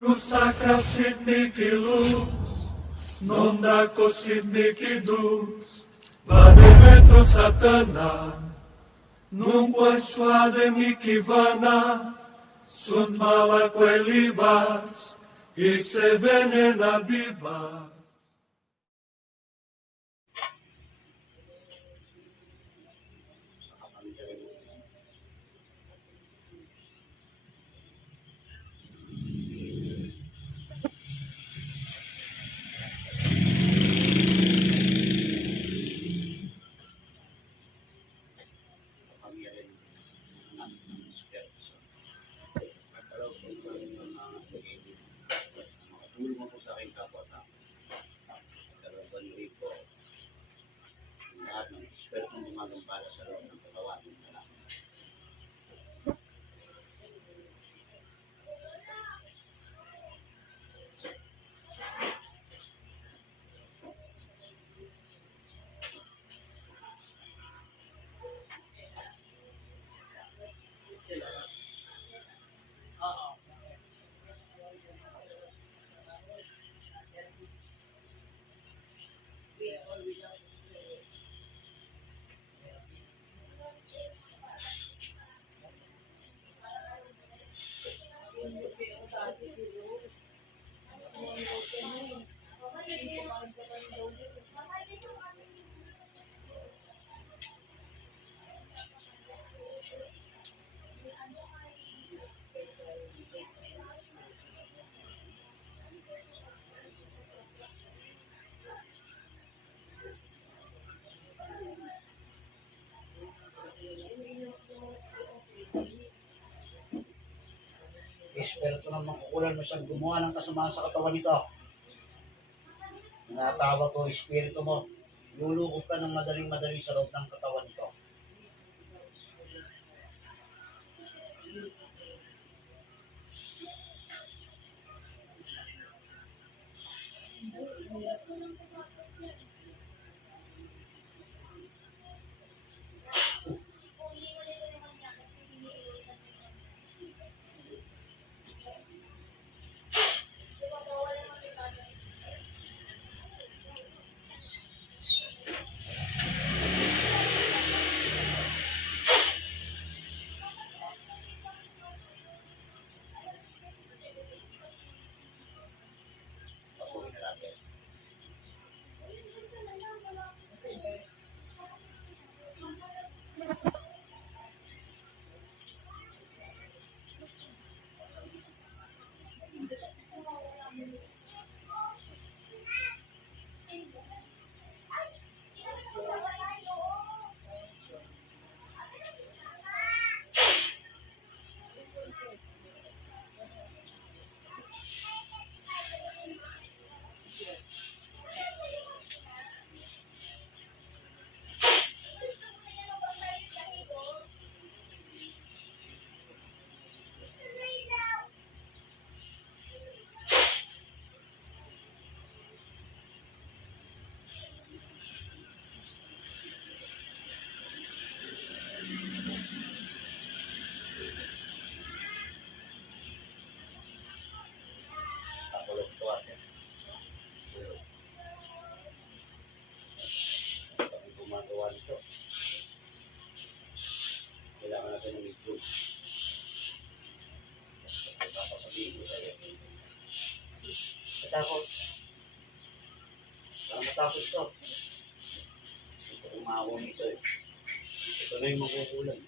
Rusakra sidniki luz, non dako sidniki dus, vade metro satana, num poissuade mikivana, sunt mala quelibas, ixe venena bibas. Tulong mo po sa aking kapwa-tao. Dalawang libo. Lahat ng eksperto ng gumagampala sa loob ng katawan ng lalaki. Espiritu ng mangkukulan mo siyang gumawa ng kasamaan sa katawan nito. Natawag ko, espiritu mo, lulukog ka ng madaling-madali sa loob ng katawan nito. Pasukin na natin. Pakulog ito natin. Kapag gumagawa nito, kailangan natin ng medyo. Papasabihin ko sa'yo. Matakot. Para matapos to. Ito umawang ito eh. Ito na yung makukulan.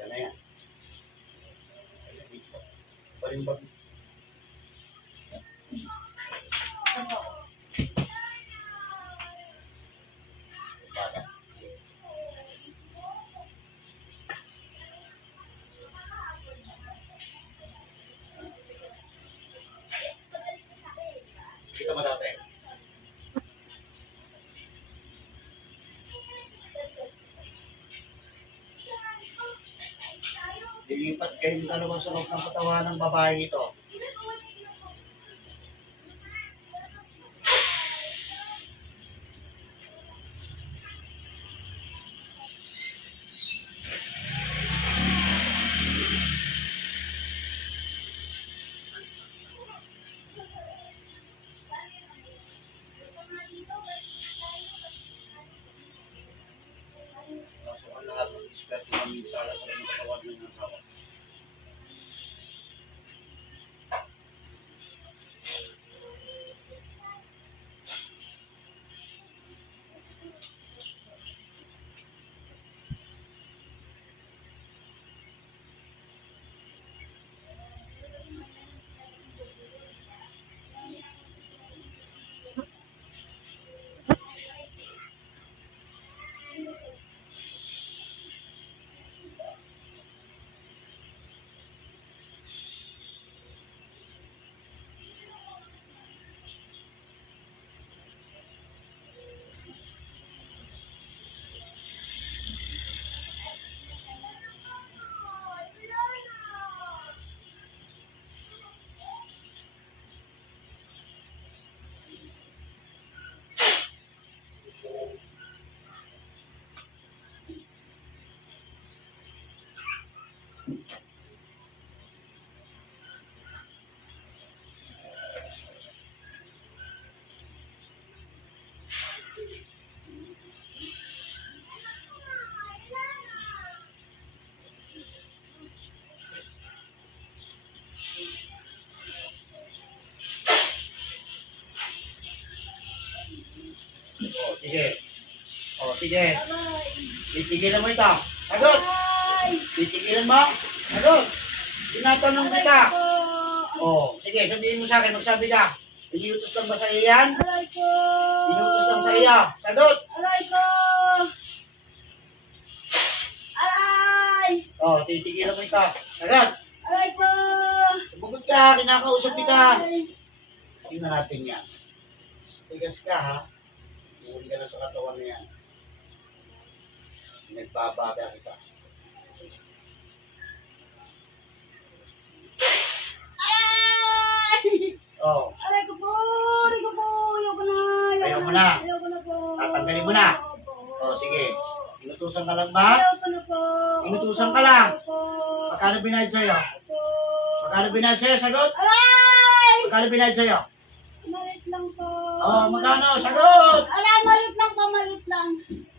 Yan na yan. Balimbag. Baga. Kita mo dati. Lilipat kayong dalawang sa loob ng katawan ng babae ito. Oh, sige. Oh, sige. Titigilan mo ito. Sagot. Titigilan mo. Sagot. Tinatanong kita. Oh, sige, sabihin mo sa akin, magsabi ka. Iniutos lang ba sa iyo yan? Aray ko! Iniutos lang sa iyo. Sagot. Aray ko! Aray! Oh, titigilan mo ito. Sagot. Aray ko! Sumagot ka, kinakausap kita. Aray! Tingnan natin yan. Tigas ka, ha? Huli ka na sa katawan na yan. Nagbabaga kita. Aray! Oh, Aray ko po! Aray ko po! Ayoko na! Ayaw mo na. Ayoko na po! Tatanggalin mo na. Opo. Oh, sige. Inutusan ka lang ba? Ayoko na po! Inutusan Opo, ka lang. Opo! Magkano binayad sa'yo? Opo! Magkano binayad sa'yo? Sagot. Aray! Magkano binayad sa'yo? Malit lang po! Oh, magkano? Sagot! Aray! Malit lang po! Malit lang!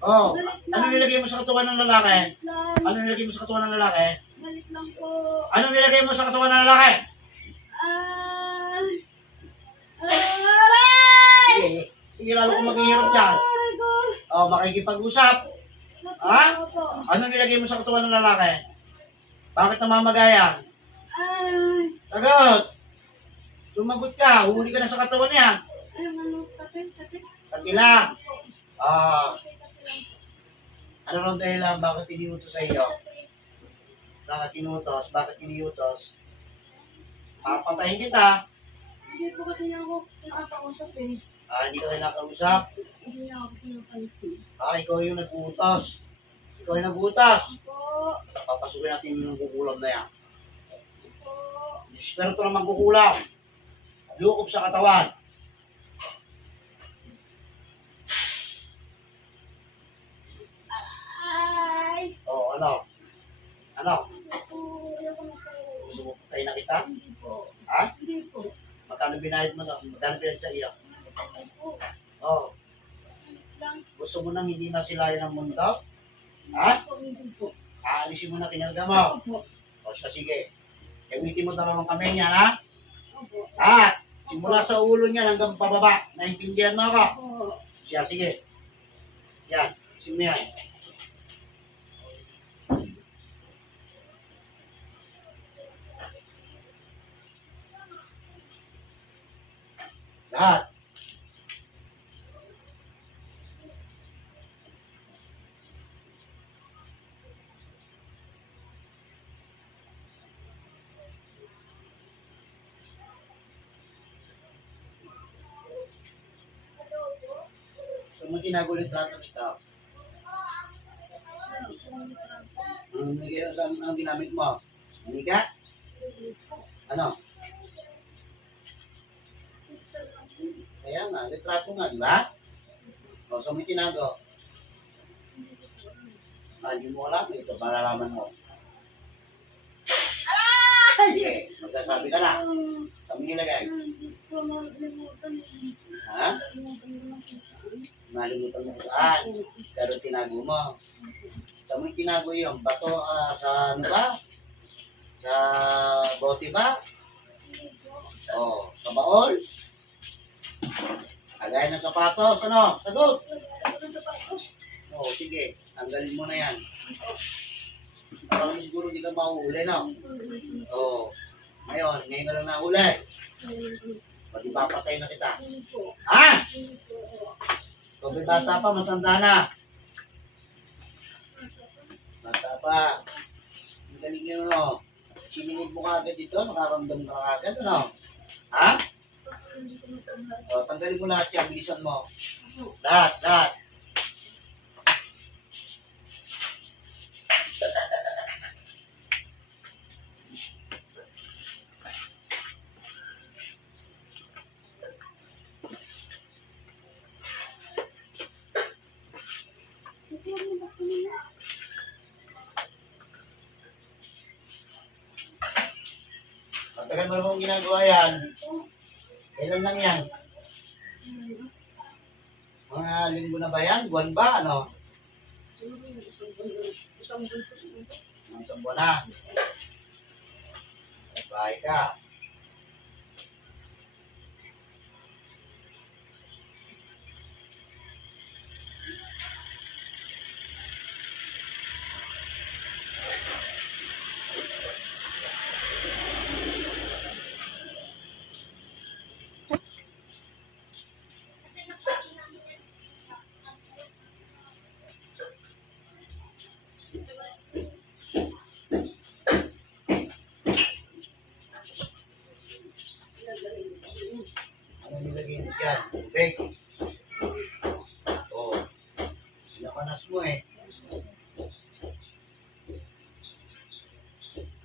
Oh, Malit lang! ano nilagay mo sa katawan ng lalaki? Malit lang! Ano nilagay mo sa katawan ng lalaki? Malit lang po! Ano nilagay mo sa katawan ng lalaki? Ah! Aray! Sige, sige lalo kong maghihirap dyan. Aray ko! Oh, makikipag-usap. Ha? Opo. Ano nilagay mo sa katawan ng lalaki? Bakit namamagayan? Ay! Sagot! Sumagot ka, huli ka na sa katawan niya. Ay, ano? Kati? Katila. Ah, Kati lang po. ano ron dahilan? Bakit iniutos sa iyo? Kati. Bakit inutos? Bakit iniutos? Papatayin kita. Hindi po kasi niya ako pinakausap eh. Ah, hindi ka kayo nakausap. Hindi niya ako pinapansin. Ah, ikaw yung nag-uutos. Ikaw yung nag-uutos. Opo. Papasukin natin yung kukulam na yan. Opo. Espiritu naman kukulam. Lukob sa katawan. Ay! Oh, ano? Ano? Ako, ayoko na po. Gusto mo patayin na kita? Hindi po. Ha? Hindi po. Magkano binayad mo na? Magkano binayad sa iyo? Hindi po. Oh, Lang. gusto mo nang hindi na silayan ng mundo? Ha? Hindi po. Aalisin mo na kinarga mo. Opo. O siya, sige. Gamitin mo dalawang kamay niya, ha? Opo. Ha? Simula sa ulo niya hanggang pababa. Naintindihan mo ako? Opo. Siya, sige. Yan. Isin mo yan. Lahat. So, mo tinagulit lahat ng ito. Ang ginamit mo? Hindi ka? Ano? Kaya nga, litrato nga, di ba? O, so may tinago. Hindi mo alam, ito malalaman mo. Sige, magsasabi ka na. Saan mo nilagay? Hindi ko nalimutan eh. Ha? Nalimutan ko na kung saan. Nalimutan mo kung saan. Pero tinago mo. Saan mo tinago yung bato sa ano ba? Sa bote ba? Hindi po. O, sa baol? Kagaya ng sapatos, ano? Sagot! Naglalagay ko na sa patos. O, sige. Tanggalin mo na yan. Parang siguro di ka mahuhuli, no? O, ngayon ka lang nahuli. Pati papatay na kita. Hindi po. Ha? Hindi po. Ikaw may bata pa, matanda na. Bata pa. Ang galing yun, no? Siningid mo kagad dito, nakaramdam ka kagad, ano? Ha? Hindi ko matanda. O, tanggalin mo lahat yan, bilisan mo. Lahat, lahat. Matagal mo namang ginagawa yan. Kailan lang yan? Mga linggo na ba yan? Buwan ba? Ano? Isang buwan po siguro. Mga isang buwan na. Bahay ka. Ano nilagay mo dyan? Tubig. Oo. Pinakanas mo eh.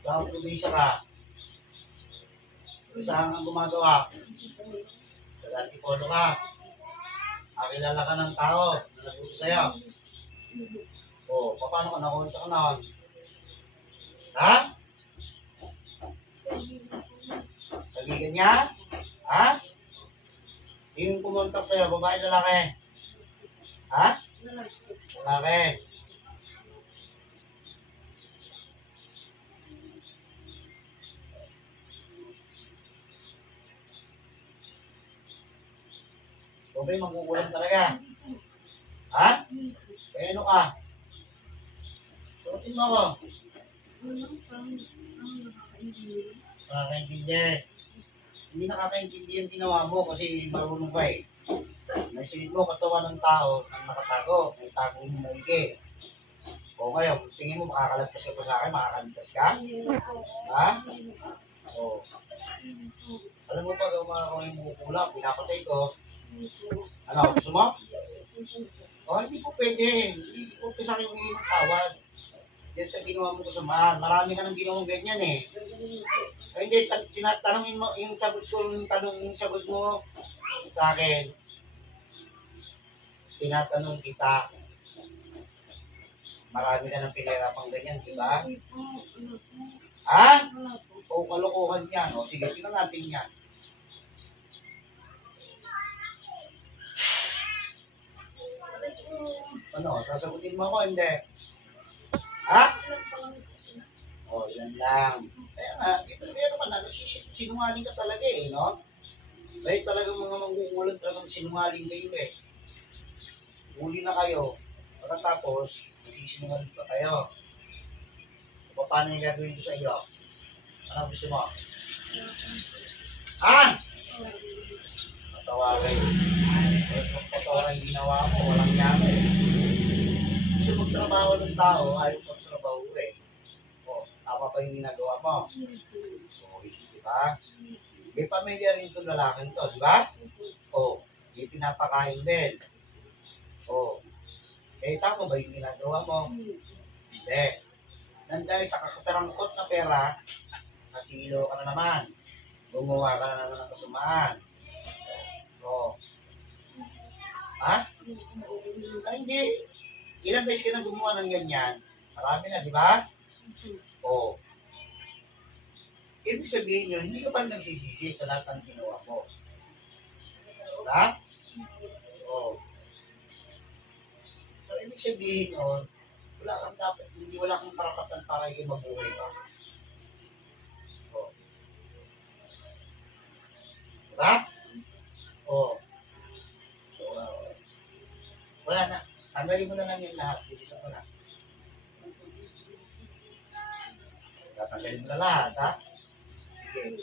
Dapat kumisa ka. Saan ang gumagawa? Sa dati polo ka. Kakilala ka ng tao na nagputo sa'yo. Oo. Paano ka nakunta ka na? Ha? Kaibigan niya? Ha? Yung pumuntak sa'yo, babae, lalaki? Ha? Lalaki. Ikaw ba'y magkukulang talaga? Ha? Eh, ano ka? Suotin mo ako. Nakakaintindi. Hindi nakakaintindi yung ginawa mo kasi marunong ka eh. Naisilid mo katawan ng tao nang nakatago. May tago mo maigi. O ngayon, tingin mo makakalagpas ka pa sa akin, makakaligtas ka? Ha? O. Alam mo pag ako yung mukula, pinapatay ko. Ano, gusto mo? O, hindi po pwede. Hindi po sa akin yung ng tawad. Yan sa ginawa mo kasamaan. Marami ka nang ginawang ganyan eh. Ay, hindi, tinatanungin mo, yung sagot ko, yung sagot mo sa akin. Tinatanong kita. Marami ka nang pinahirapang ganyan, di ba? Ha? O, kalokohan yan. O, sige, tingnan natin yan. Ano, sasagutin mo ako, hindi? Ha? O, yan lang. Kaya nga, pero ka na, sinungaling ka talaga eh, no? Dahil talagang mga manggugulang talagang sinungaling kayo eh. Huli na kayo. Pagkatapos, nagsisinungaling pa kayo. O, paano yung gagawin ko sa iyo? Ano gusto mo? Ha? Patawagan. Patawagan yung ginawa mo, walang yaman eh. Gusto magtrabaho ng tao, ayaw magtrabaho eh. O, tama pa yung ginagawa mo. O, di ba? May pamilya rin itong lalaking to, di ba? O, may pinapakain din. O, eh, tama ba yung ginagawa mo? Hindi. Nandahil sa kakatarangkot na pera, nasilo ka na naman. Gumawa ka na naman ng kasamaan. O, ha? Ay, hindi. Ilang beses ka na gumawa ng ganyan? Marami na, di ba? O. Ibig sabihin nyo, hindi ka pa nagsisisi sa lahat ng ginawa mo. Diba? O. So, ibig sabihin nun, wala kang dapat, wala kang karapatan para kayo mabuhay pa. O. Diba? O. So, wala na. Tanggalin mo na lang yung lahat. Bilisan mo na. Tatanggalin mo na lahat, ha? Okay.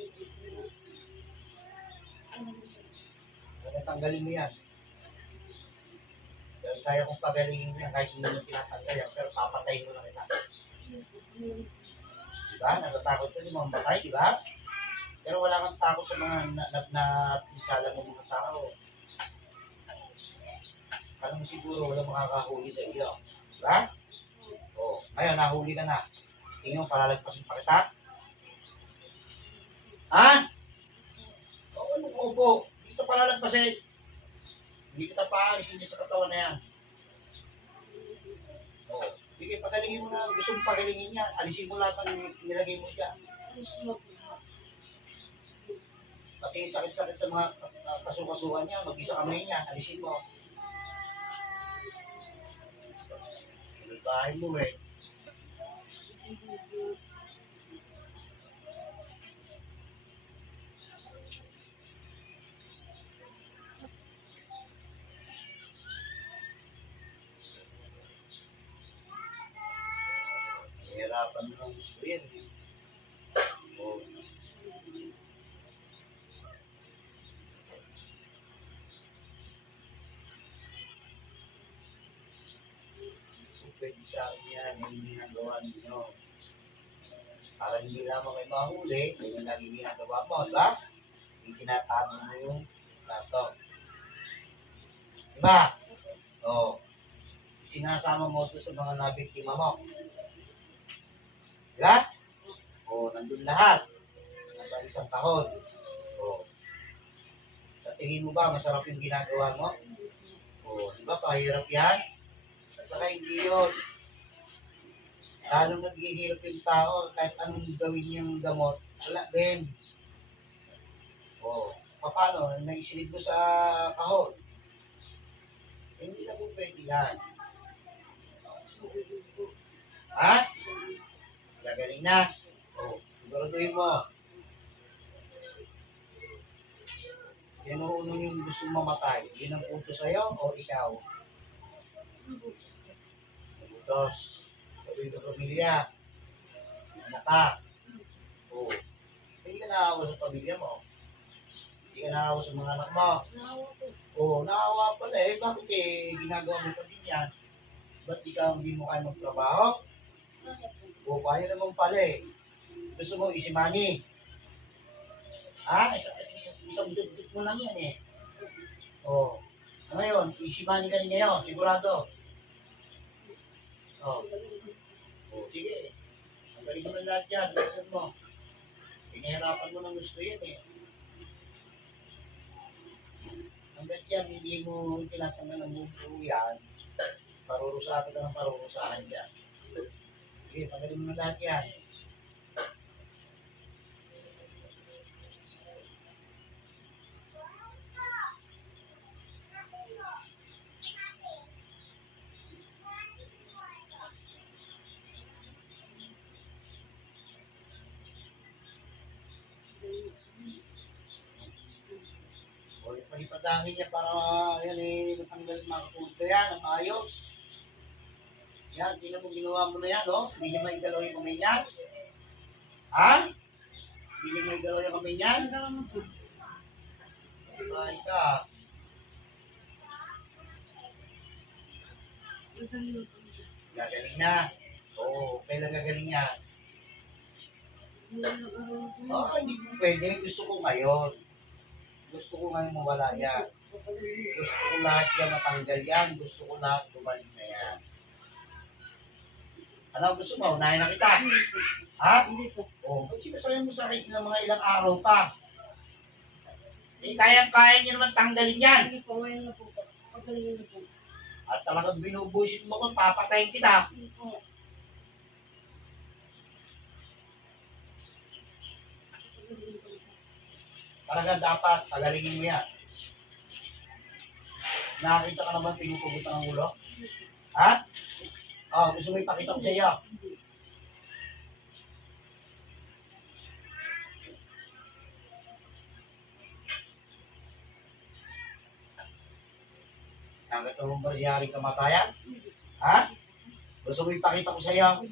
Tanggalin mo yan. Dahil kaya kong pagalingin mo yan kahit hindi mo tinatanggal yan, pero papatayin mo na kita. Diba? Natatakot ka din mga batay, diba? Pero wala kang takot sa mga napisala mo mga tao. Alam mo siguro wala makakahuli sa iyo. Diba? O, ngayon, nahuli ka na. Tingin mo, palalagpasin pa kita? Ha? O, ano ko po? Hindi ka palalagpasin. Hindi kita paalisin sa katawan na yan. O, sige, pagalingin mo na. Gusto mo pagalingin yan. Alisin mo lahat ng nilagay mo siya. Pati yung sakit-sakit sa mga kasukasuhan niya, mag-isa kamay niya, alisin mo. Bahay mo eh. Hirapan mo ng gusto yan. Oh. Pwede sa akin yan, yung ginagawa ninyo. Para hindi lamang kayo mahuli, yung lagi ginagawa mo, diba? Yung tinatago mo yung laptop. Diba? Oo. Sinasama mo ito sa mga nabiktima mo. Diba? Oo, nandun lahat. Nasa isang kahon. Oo. Sa tingin mo ba, masarap yung ginagawa mo? Oo. Diba, pahirap yan? Saka hindi yun. Lalo naghihirap yung tao, kahit anong gawin niyang gamot, wala din. O, paano? Naisilid mo sa kahon. Hindi na po pwede yan. Ha? Gagaling na. O, siguraduhin mo. Yan ang unang yung gusto mamatay. Yun ang puto sa'yo o ikaw? Putos. Sabi ka pamilya. Anak ka. Oo. Hindi ka naawa sa pamilya mo. Hindi ka naawa sa mga anak mo. Naawa po. Oo, naawa pala eh. Bakit eh ginagawa mo pa din yan? Ba't ikaw hindi mo kaya magtrabaho? Kaya po. Oo, kaya naman pala eh. Gusto mo isimani. Ha? Isang dudut mo lang yan eh. Oo. Ngayon, isimani ka rin ngayon. Sigurado. Oo. O, sige. Ang galing naman lahat yan. Bilisan mo. Pinahirapan mo ng gusto yan eh. Hanggat yan, hindi mo tinatanggal ng buo yan. Parurusahan ka ng parurusahan yan. Sige, tanggalin mo na lahat yan. O, palipadangin niya para yan eh, natanggal mga katulad yan, ang ayos. Yan, tingnan mo ginawa mo na yan, no? Hindi niya may galaw yung kamay niyan. Ha? Hindi niya may galaw yung kamay niyan. Ang gawin mo po. Ay ka. Gagaling mo po. Gagaling na. Oo, kailan gagaling yan? Hindi na araw po. Oo, hindi ko pwede. Gusto ko ngayon. Gusto ko ngayon mawala yan. Gusto ko lahat yan matanggal yan. Gusto ko lahat bumalik na yan. Ano gusto mo? Unahin na kita. Ha? Hindi po. O, ba't sinasabi mo sa akin ng mga ilang araw pa? Eh, kaya niyo naman tanggalin yan. Hindi po. Ngayon na po. Pagaling na po. At talagang binubuisit mo kung papatayin kita. Hindi po. Pagaling po. Talagang dapat pagalingin mo yan. Nakakita ka naman pinupugutan ng ulo? Ha? Oh, gusto mo ipakita ko sa iyo? Nakakita mo ba siyaring kamatayan? Ha? Gusto mo ipakita ko sa iyo?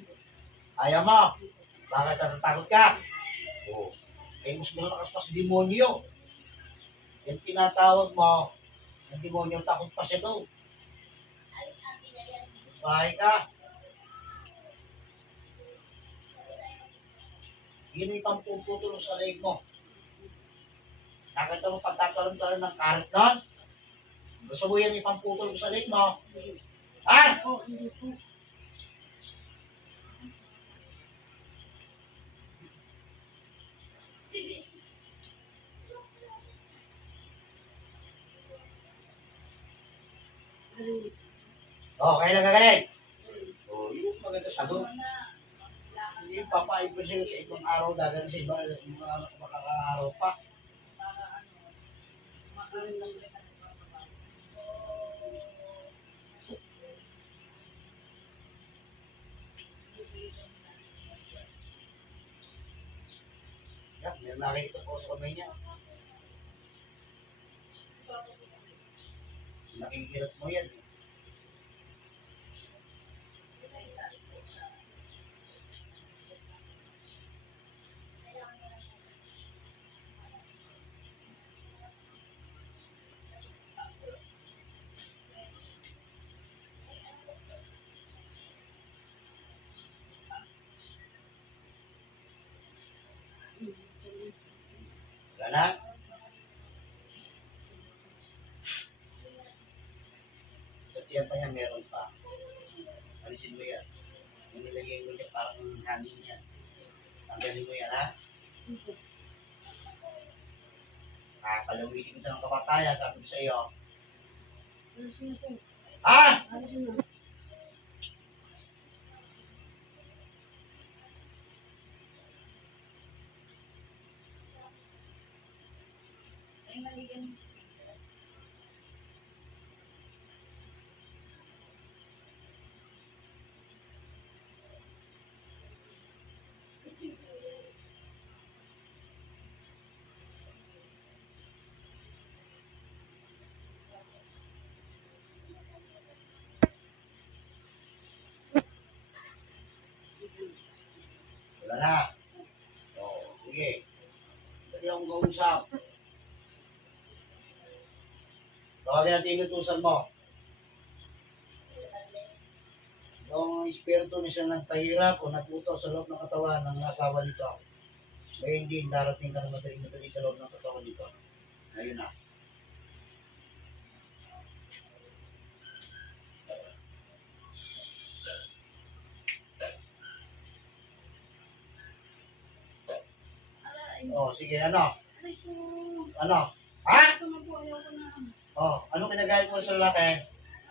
Ayaw mo? Bakit natatakot ka? Oo. Eh, mas malakas pa si demonyo. Yung tinatawag mo, ang demonyo, takot pa siya doon. Bahay ka. Yun yung pampuputulong sa leg mo. Nakita mo pagtatalong-talong ng karat nun? Gusto mo yan ipamputol sa leg mo? Ha? Po. Hindi po. Gagaling. Oo, kaya lang gagaling. Oo, yun yung maganda sagot. Hindi yung papain ko sa'yo sa ibang araw, dadaling sa ibang mga makakaaraw pa. Yan, may nakikita po sa kamay niya. Nakikirat mo yan. Wala na? Sa tiyan pa niya meron pa. Alisin mo yan. Yung nilagay mo niya parang hangin niya. Tanggalin mo yan, ha? Kalawin kita ng kapatayan, sabi ko sa iyo. Alisin na po. Ha? Alisin na. Wala na. Oo, sige. Pwede akong kausap. Tawagin natin yung utusan mo. Yung espiritu na siya nagpahirap o nagputo sa loob ng katawan ng asawa nito. Ngayon din, darating ka na madali sa loob ng katawan nito. Ngayon na. Aray. Oh, sige, ano? Aray ko. Ano? Ha? Ito na po. Ayoko na. Oh, ano kinagalit mo sa lalaki?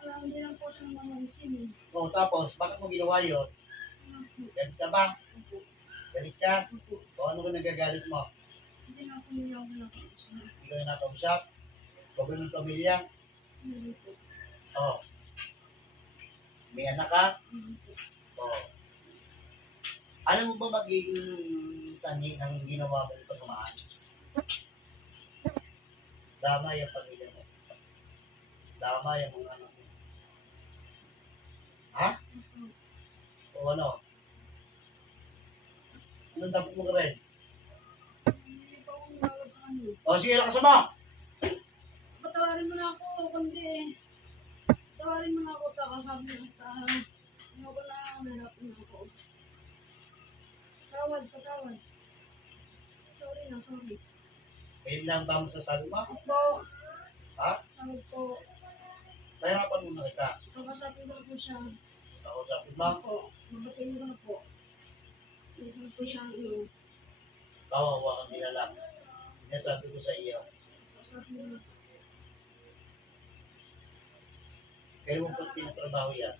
Hindi lang po siya mamalisin. Oh, tapos, bakit mo ginawa yun? Galit ka ba? Opo. Galit ka? Opo. O ano kinagagalit mo? Kasi nga po niya ako nakakausap. Hindi ka na nakausap? Problem ng pamilya? Hindi po. Oh. May anak ka? Hindi po. Oo. Alam mo ba magiging sanhi ng ginawa mo ng kasamaan? Dama yung pamilya mo. Dama yung mga anak mo. Ha? O ano? Anong dapat mo gawin? Hindi po akong gawag sa kanya. O sige, lakas mo! Patawarin mo na ako, kundi. Patawarin mo na ako, sabi mo. Ayoko na, nahirap na ako. Patawad. Sorry na, sorry. Ngayon lang ba masasabi mo? Opo. Ha? Tawad po. Pahirapan mo na kita. Kakasapin ko na po siya. Kausapin mo. Opo. Mabatiin ko na po. Hindi ko po siya, Kawawa kang nilalang. Sinasabi ko sa iyo. kakasapin ko na po. Pero mo pag pinatrabaho yan.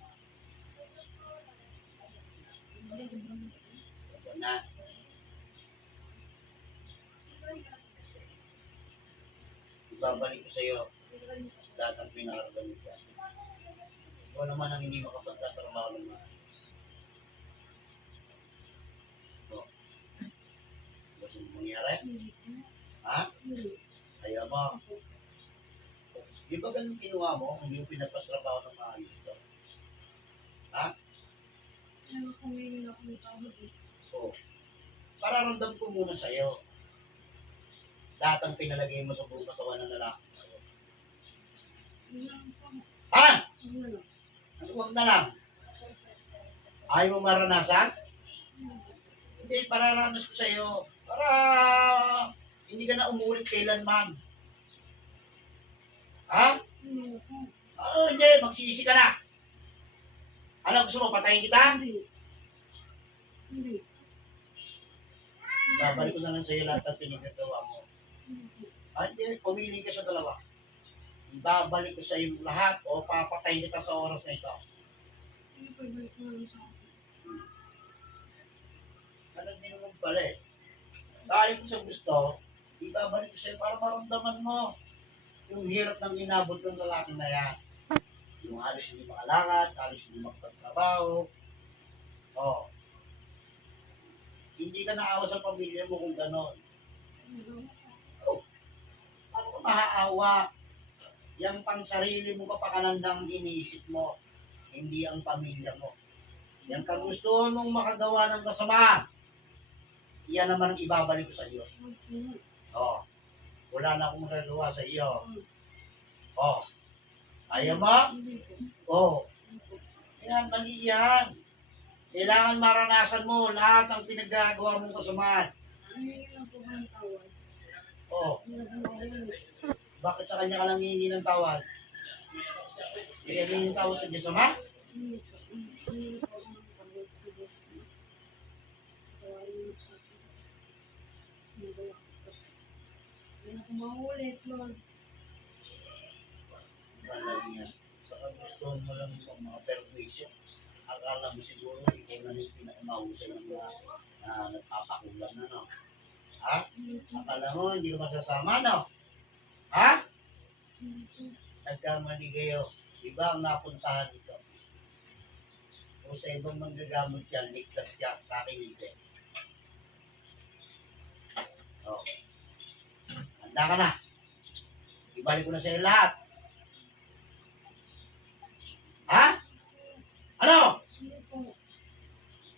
Wala na. Ibabalik ko sa iyo lahat ng pinakaragan mo dyan. Ikaw naman ang hindi makapagtatrabaho ng maayos. O. Gusto mo mangyari? Ha? Ayaw mo. Di ba ganun kinuha mo? Hindi mo pinapatrabaho ng maayos to? Ha? Ano kung ngayon ako may tawag eh. O. Pararamdam ko muna sa iyo. Lahat ang pinalagay mo sa buong katawan ng lalaki. Yun lang po. Ha? Ano na lang. Ano wag na lang? Ayaw mo maranasan? Hindi, pararanas ko sa iyo. Para hindi ka na umulit kailanman. Ha? Ano po? Hindi, magsisi ka na. Ano gusto mo, patayin kita? Hindi. Babalik ko na lang sa iyo lahat ng pinagagawa mo. Hindi, pumili ka sa dalawa. Babalik ko sa iyo lahat o papatayin kita sa oras na ito. Hindi po, ibalik ko na lang sa akin. Ano din naman pala eh. Dahil ko sa gusto, ibabalik ko sa iyo para maramdaman mo. Yung hirap ng inabot ng lalaki na yan. Yung halos hindi makalakad, halos hindi makapagtrabaho. Oh, hindi ka naawa sa pamilya mo kung gano'n. Oh, paano ka maaawa? Yang pang sarili mo kapakanandang iniisip mo, hindi ang pamilya mo. Yang kagustuhan mong makagawa ng kasama, iyan naman ang ibabalik ko sa iyo. Oh, wala na akong magagawa sa iyo. Oh, ayaw mo? Oh, yan, mali yan. Kailangan maranasan mo lahat ng pinaggagawa mong kasamaan. Oh, bakit sa kanya ka lang hihingi ng tawad? Hihingi ng tawad sa Diyos Ama? Maulit, Lord. Wala yan. Sa kagustuhan mo lang yung mga perwisyo. Akala mo siguro ikaw na yung pinakamahusay ng mga nagpapakulang na, no? Ha? Akala mo hindi ka masasama, no? Ha? Nagkamali kayo. Iba ang napuntahan dito. Kung sa ibang manggagamot yan, ligtas ka. Sa akin hindi. Oh. Handa ka na. Ibalik ko na sa iyo lahat. Ha? Ano?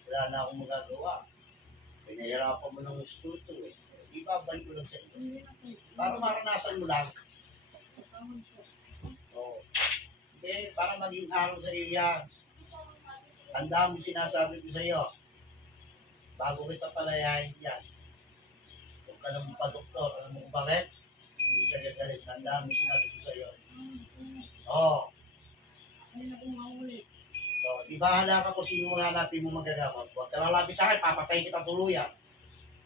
Wala na akong magagawa. Pinahirapan mo ng gusto ito eh. Ibabalik ko lang sa iyo. Para maranasan mo lang. Oh. Hindi, para maging araw sa iyo yan. Tanda mo sinasabi ko sa iyo. Bago kita palayahin yan. Huwag ka lang pa-doktor. Alam mo kung bakit? Hindi ka gagalit. Tanda mo sinabi ko sa iyo. Oh. So, di bahala ka kung sino mga hanapin mo magagamot. Huwag ka lalapit sa akin, papatay kita tuluyan.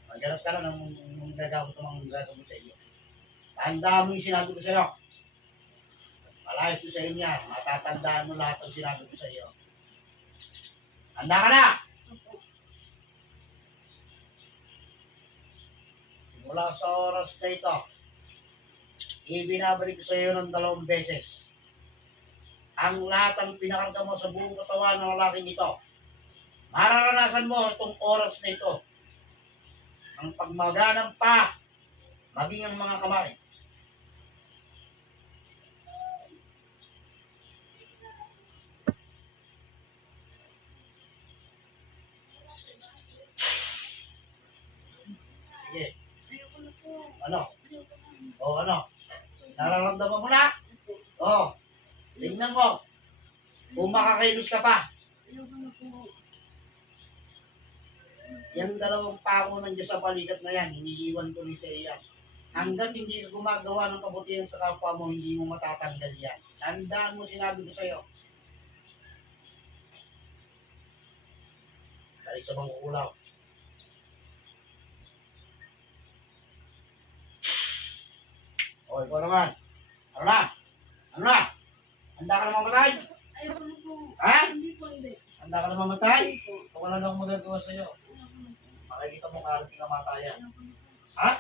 Maghanap ka na ng gagamot ng mga gagamot sa iyo. Tanda mo yung sinabi ko sa iyo. Malayas ko sa iyo niya. Matatandaan mo lahat ng sinabi ko sa iyo. Handa ka na! Mula sa oras na ito, ibinabalik ko sa iyo ng 2 beses. Ang lahat ng pinakarga mo sa buong katawan ng lalaking ito. Mararanasan mo itong oras na ito. Ang pagmaganang pa, maging ang mga kamay. Sige. Ano? O ano? Nararamdaman mo na? O. Tingnan mo. Kung makakailos ka pa. Yung 2 pako nandiyan sa balikat na yan, iniiwan ko rin sa iya. Hanggat hindi ka gumagawa ng kabutihan sa kapwa mo, hindi mo matatanggal yan. Tandaan mo sinabi ko sa'yo. Dali sa bang ulaw. O, ikaw naman. Ano na? Ano na? Handa ka na mamatay? Ayoko na po. Ha? Hindi po, hindi. Handa ka na mamatay? Kung wala na akong magagawa sa'yo. Makikita mo karating kamatayan. Ha?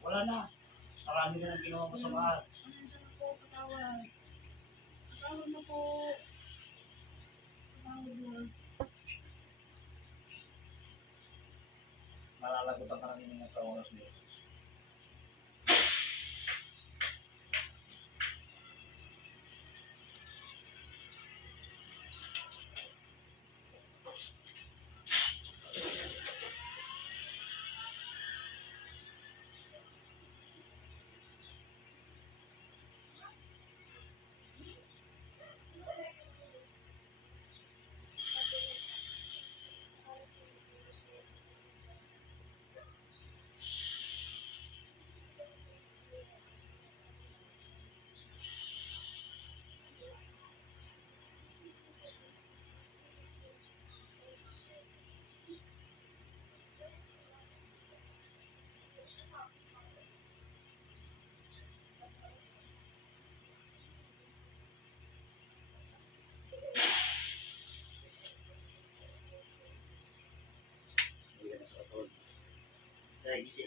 Wala na. Marami ka nang ginawa mo sa mahal. Ano na po, patawad. Patawad na po. Patawad na. Malalagot ang karamihan sa oras mo. Dahil isip.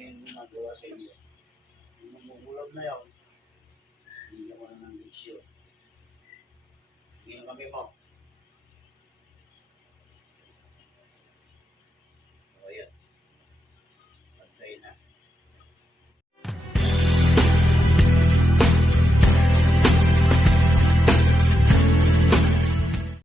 yung ginagawa sa inyo. Yung magugulam na yan, hindi mo na ng bisyo. Sige na kami mo.